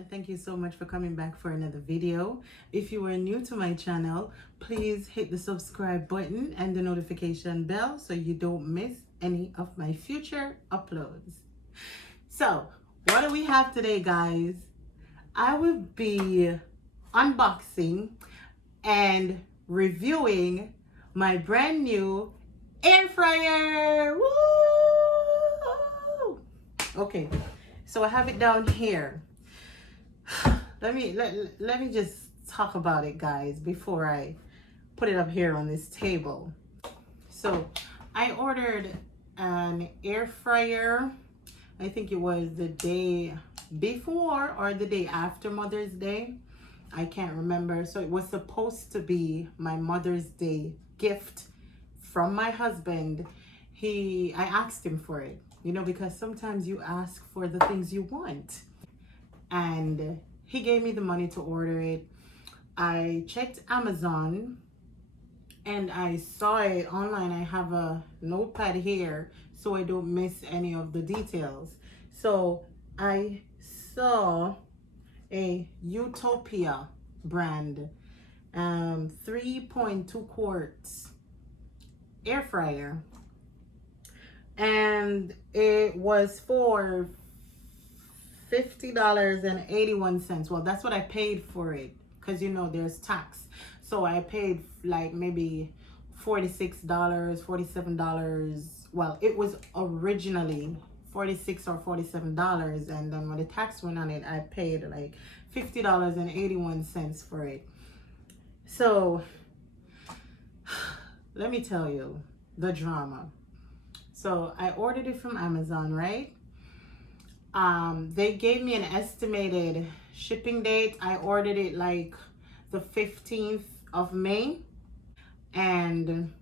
and thank you so much for coming back for another video. If you are new to my channel, please hit the subscribe button and the notification bell so you don't miss any of my future uploads. So what do we have today, guys? I will be unboxing and reviewing my brand new air fryer. Woo! Okay, so I have it down here. Let me just talk about it, guys, before I put it up here on this table. So I ordered an air fryer. I think it was the day before or the day after Mother's Day. I can't remember. So it was supposed to be my Mother's Day gift from my husband. I asked him for it, you know, because sometimes you ask for the things you want. And he gave me the money to order it. I checked Amazon and I saw it online. I have a notepad here so I don't miss any of the details. So I saw a Utopia brand 3.2 quarts air fryer, and it was for $50.81. Well, that's what I paid for it, because you know there's tax. So I paid like maybe $46, $47. Well, it was originally $46 or $47, and then when the tax went on it, I paid like $50.81 for it. So let me tell you the drama. So I ordered it from Amazon, right? They gave me an estimated shipping date. I ordered it like the 15th of May, and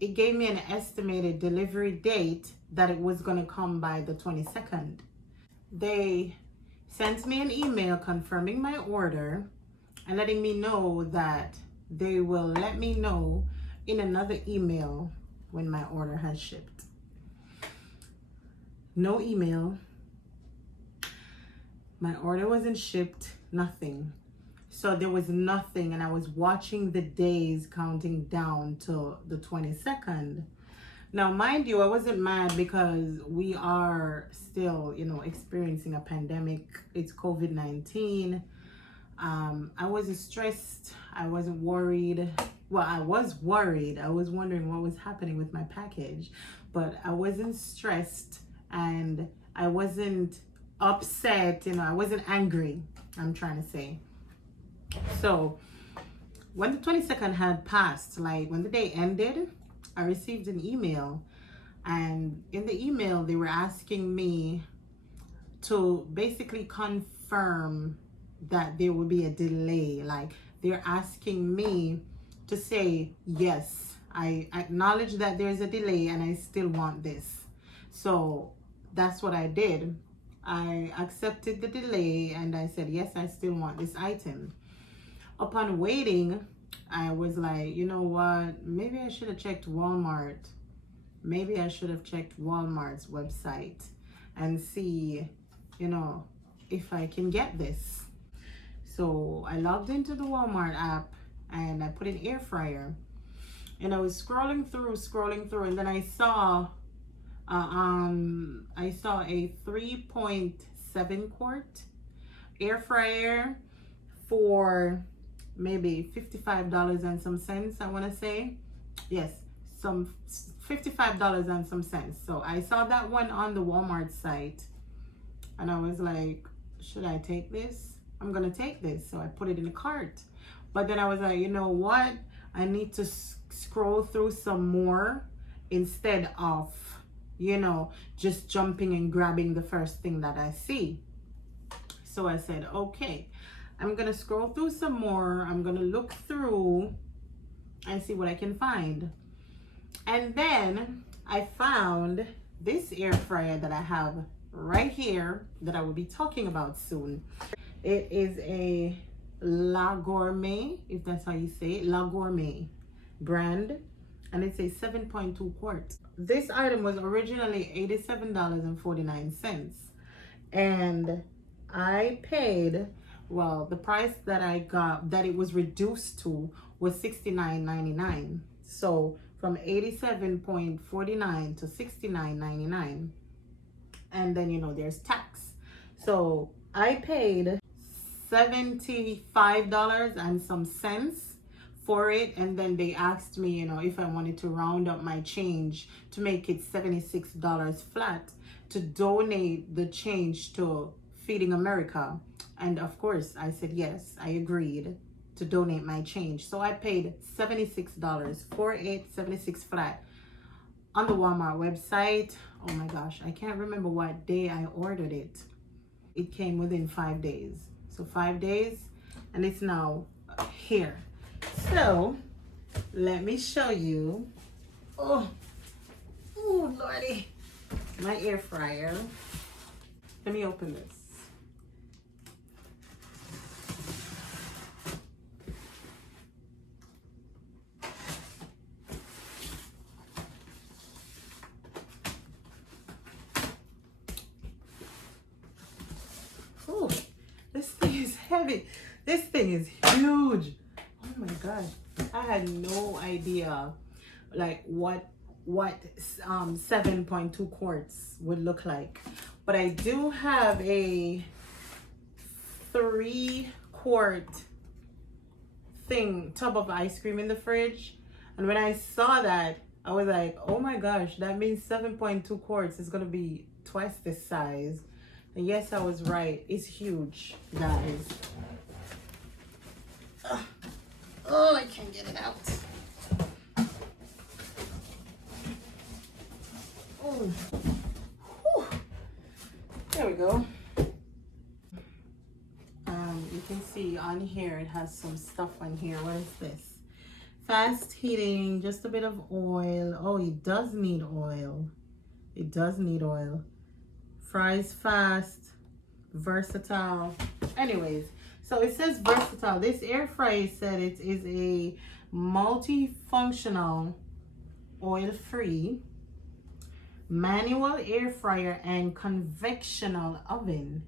it gave me an estimated delivery date that it was going to come by the 22nd. They sent me an email confirming my order and letting me know that they will let me know in another email when my order has shipped. No email. My order wasn't shipped, nothing. So there was nothing, and I was watching the days counting down to the 22nd. Now, mind you, I wasn't mad because we are still, you know, experiencing a pandemic. It's COVID-19. I wasn't stressed. I wasn't worried. Well, I was worried. I was wondering what was happening with my package, but I wasn't stressed and I wasn't upset. You know, I wasn't angry, I'm trying to say. So when the 22nd had passed, like when the day ended, I received an email, and in the email they were asking me to basically confirm that there would be a delay. Like they're asking me to say, yes, I acknowledge that there's a delay and I still want this. So that's what I did. I accepted the delay and I said, yes, I still want this item. Upon waiting, I was like, you know what? Maybe I should have checked Walmart. Maybe I should have checked Walmart's website and see, you know, if I can get this. So I logged into the Walmart app and I put in air fryer. And I was scrolling through, and then I saw a 3.7 quart air fryer for maybe $55 and some cents, I want to say. Yes, some $55 and some cents. So I saw that one on the Walmart site and I was like, should I take this? I'm gonna take this. So I put it in the cart. But then I was like, you know what? I need to scroll through some more instead of, you know, just jumping and grabbing the first thing that I see. So I said, okay, I'm gonna scroll through some more. I'm gonna look through and see what I can find. And then I found this air fryer that I have right here that I will be talking about soon. It is a La Gourmet, if that's how you say it, La Gourmet brand, and it's a 7.2 quart. This item was originally $87.49, and I paid, well, the price that I got, that it was reduced to, was $69.99. So from 87.49 to $69.99. And then, you know, there's tax. So I paid $75 and some cents for it, and then they asked me, you know, if I wanted to round up my change to make it $76 flat, to donate the change to Feeding America. And of course I said yes, I agreed to donate my change. So I paid $76 for it, 76 flat, on the Walmart website. Oh my gosh, I can't remember what day I ordered it. It came within 5 days. So 5 days, and it's now here. So let me show you. Oh Lordy, my air fryer. Let me open this. Oh, this thing is heavy. This thing is huge. Oh my god, I had no idea like what 7.2 quarts would look like. But I do have a 3-quart tub of ice cream in the fridge, and when I saw that, I was like, oh my gosh, that means 7.2 quarts is gonna be twice this size. And yes, I was right. It's huge, guys. Oh, I can't get it out. Oh, whew. There we go. You can see on here it has some stuff on here. What is this? Fast heating, just a bit of oil. Oh, it does need oil. It does need oil. Fries fast, versatile. Anyways, so it says versatile. This air fryer said it is a multifunctional, oil-free, manual air fryer and convectional oven.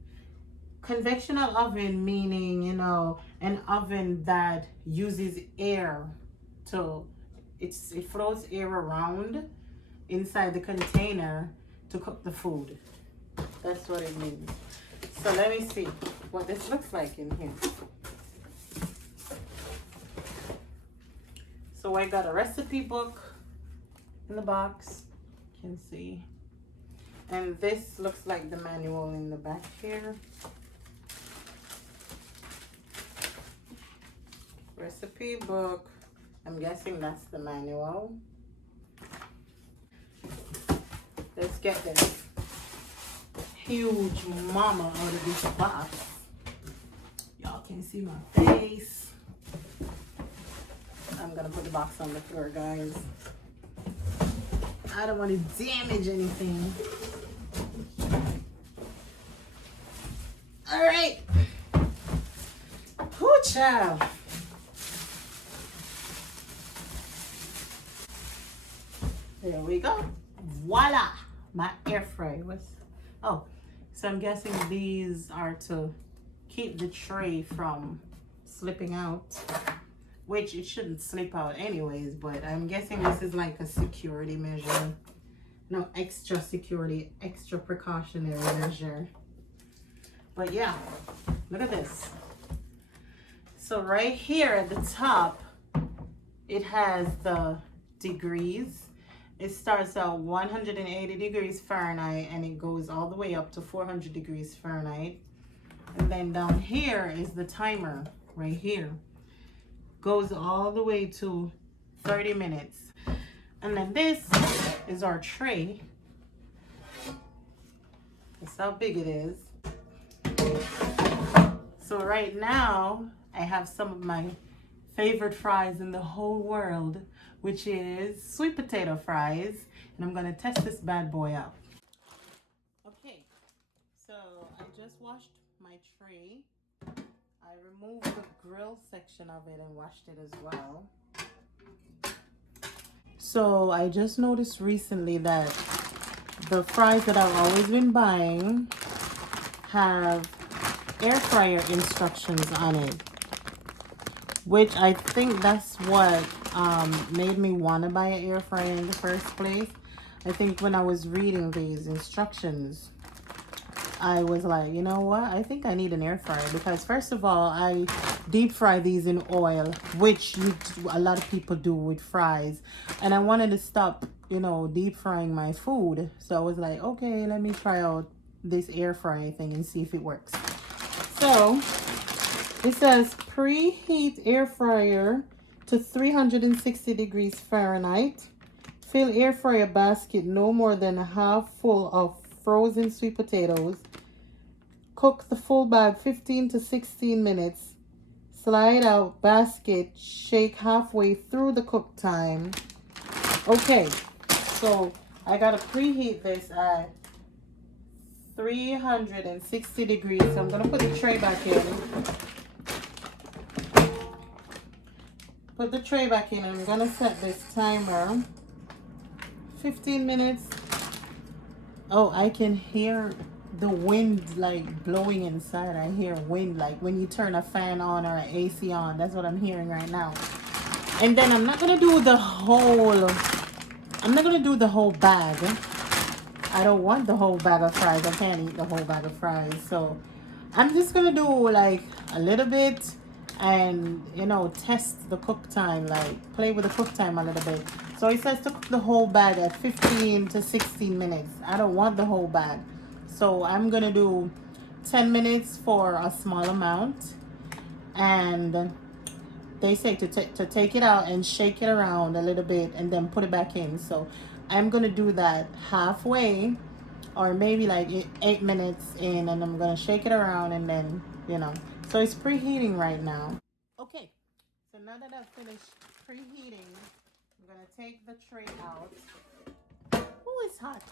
Convectional oven meaning, you know, an oven that uses air to, it flows air around inside the container to cook the food. That's what it means. So let me see what this looks like in here. So I got a recipe book in the box, you can see. And this looks like the manual in the back here. Recipe book, I'm guessing that's the manual. Let's get this huge mama out of this box. Y'all can see my face. I'm gonna put the box on the floor, guys. I don't want to damage anything. All right. Whoo, child. There we go. Voila, my air fryer. Oh, so I'm guessing these are to keep the tray from slipping out, which it shouldn't slip out anyways, but I'm guessing this is like a security measure. No, extra security, extra precautionary measure. But yeah, look at this. So right here at the top, it has the degrees. It starts at 180 degrees Fahrenheit and it goes all the way up to 400 degrees Fahrenheit. And then down here is the timer right here. Goes all the way to 30 minutes. And then this is our tray. That's how big it is. So right now, I have some of my favorite fries in the whole world, which is sweet potato fries, and I'm gonna test this bad boy out. Okay, so I just washed my tray. I removed the grill section of it and washed it as well. So I just noticed recently that the fries that I've always been buying have air fryer instructions on it, which I think that's what made me want to buy an air fryer in the first place. I think when I was reading these instructions, I was like, you know what? I think I need an air fryer because first of all, I deep fry these in oil, which a lot of people do with fries. And I wanted to stop, you know, deep frying my food. So I was like, okay, let me try out this air fryer thing and see if it works. So it says preheat air fryer to 360 degrees Fahrenheit. Fill air fryer basket no more than half full of frozen sweet potatoes. Cook the full bag 15 to 16 minutes. Slide out basket, shake halfway through the cook time. Okay, so I gotta preheat this at 360 degrees. So I'm gonna put the tray back in. Put the tray back in and I'm gonna set this timer. 15 minutes. Oh, I can hear the wind like blowing inside. I hear wind like when you turn a fan on or an AC on. That's what I'm hearing right now. And then I'm not gonna do the whole bag. I don't want the whole bag of fries. I can't eat the whole bag of fries. So I'm just gonna do like a little bit and, you know, test the cook time, like play with the cook time a little bit. So it says to cook the whole bag at 15 to 16 minutes. I don't want the whole bag. So I'm gonna do 10 minutes for a small amount. And they say to take it out and shake it around a little bit and then put it back in. So I'm gonna do that halfway or maybe like 8 minutes in, and I'm gonna shake it around and then, you know. So it's preheating right now. Okay, so now that I've finished preheating, I'm gonna take the tray out. Oh, it's hot.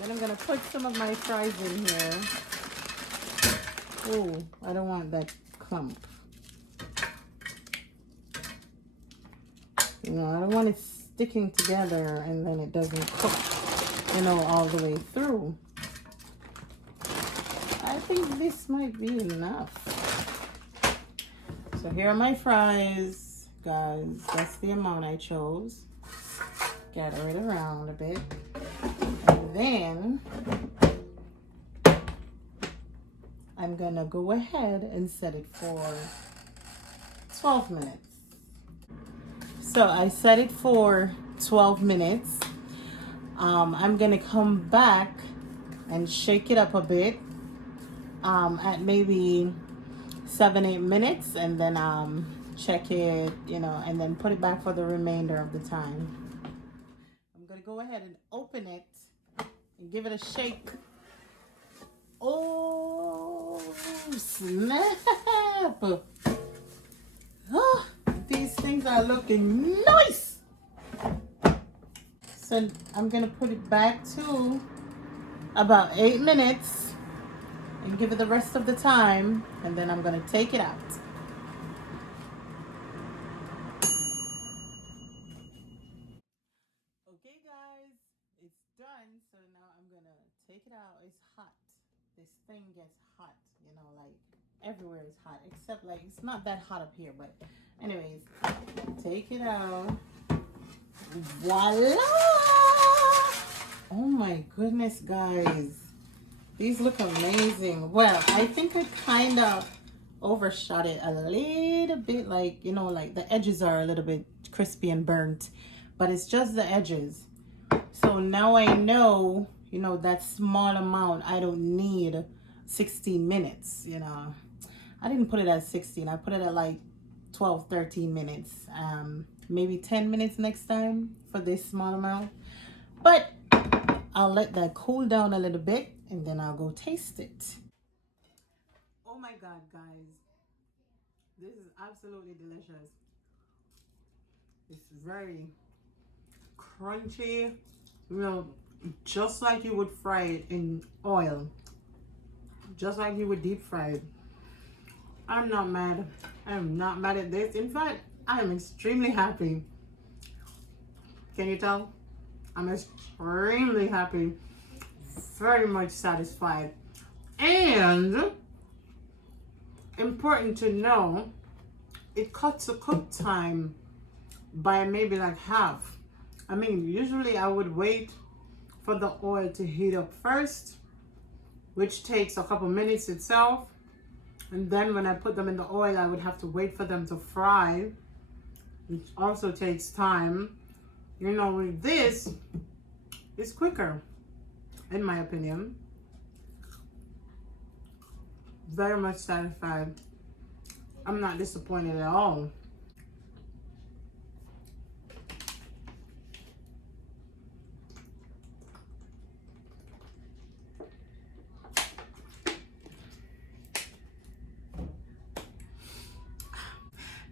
Then I'm gonna put some of my fries in here. Oh, I don't want that clump. You know, I don't want it sticking together and then it doesn't cook, you know, all the way through. I think this might be enough. So here are my fries, guys. That's the amount I chose. Gather it around a bit. And then I'm gonna go ahead and set it for 12 minutes. So I set it for 12 minutes. I'm gonna come back and shake it up a bit at maybe 7-8 minutes, and then check it, you know, and then put it back for the remainder of the time. I'm gonna go ahead and open it and give it a shake. Oh, snap! Oh, these things are looking nice. So I'm gonna put it back to about 8 minutes and give it the rest of the time, and then I'm gonna take it out. Okay guys, it's done. So now I'm gonna take it out. It's hot. This thing gets hot, you know, like everywhere is hot, except like it's not that hot up here, but anyways, take it out. Voila! Oh my goodness, guys, these look amazing. Well, I think I kind of overshot it a little bit, like, you know, like the edges are a little bit crispy and burnt, but it's just the edges. So now I know, you know, that small amount, I don't need 16 minutes, you know. I didn't put it at 16. I put it at like 12, 13 minutes. Maybe 10 minutes next time for this small amount. But I'll let that cool down a little bit and then I'll go taste it. Oh my God, guys. This is absolutely delicious. It's very crunchy, you know, just like you would fry it in oil, just like you would deep fry it. I'm not mad. I am not mad at this. In fact, I am extremely happy. Can you tell? I'm extremely happy, very much satisfied. And important to know, it cuts the cook time by maybe like half. I mean, usually I would wait for the oil to heat up first, which takes a couple minutes itself. And then when I put them in the oil, I would have to wait for them to fry, which also takes time. You know, with this, it's quicker, in my opinion. Very much satisfied. I'm not disappointed at all.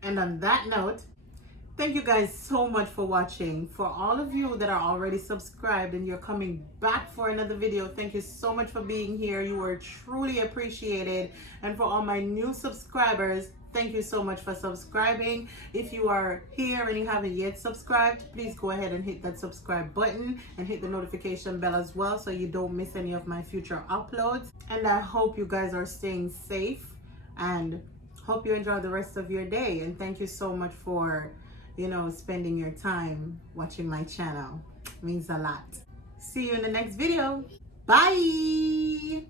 And on that note, thank you guys so much for watching. For all of you that are already subscribed and you're coming back for another video, thank you so much for being here. You are truly appreciated. And for all my new subscribers, thank you so much for subscribing. If you are here and you haven't yet subscribed, please go ahead and hit that subscribe button and hit the notification bell as well so you don't miss any of my future uploads. And I hope you guys are staying safe and hope you enjoy the rest of your day. And thank you so much for, you know, spending your time watching my channel. It means a lot. See you in the next video. Bye.